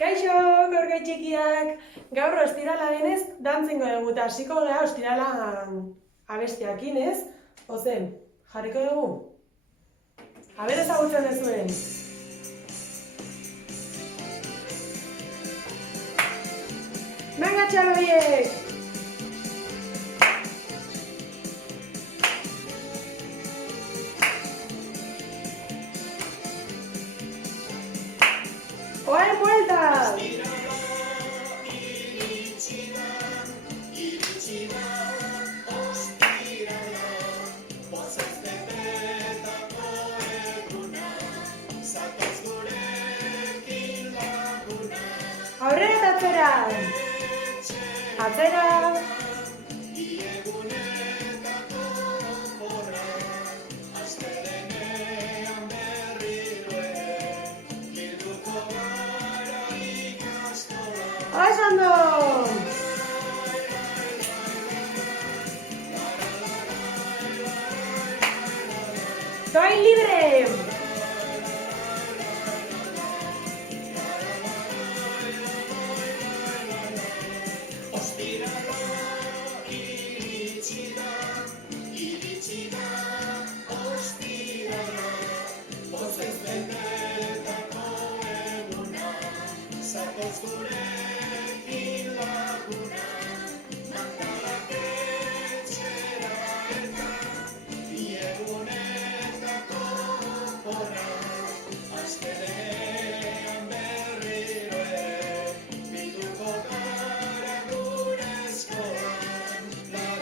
Kaixo, gorgoi txikiak! Gaur ostirala denez, dantzingo dugu eta hasiko gara ostiralan abestiakin, ez? Ozen, jarriko dugu? Aber ezagutzen dezuen. Venga, txaloiek! ¡Oen vueltas! Aurrera eta atzera! Atzera! ¡Oes ondo! ¡Soy libre!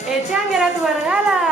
Etxean geratu behar gara!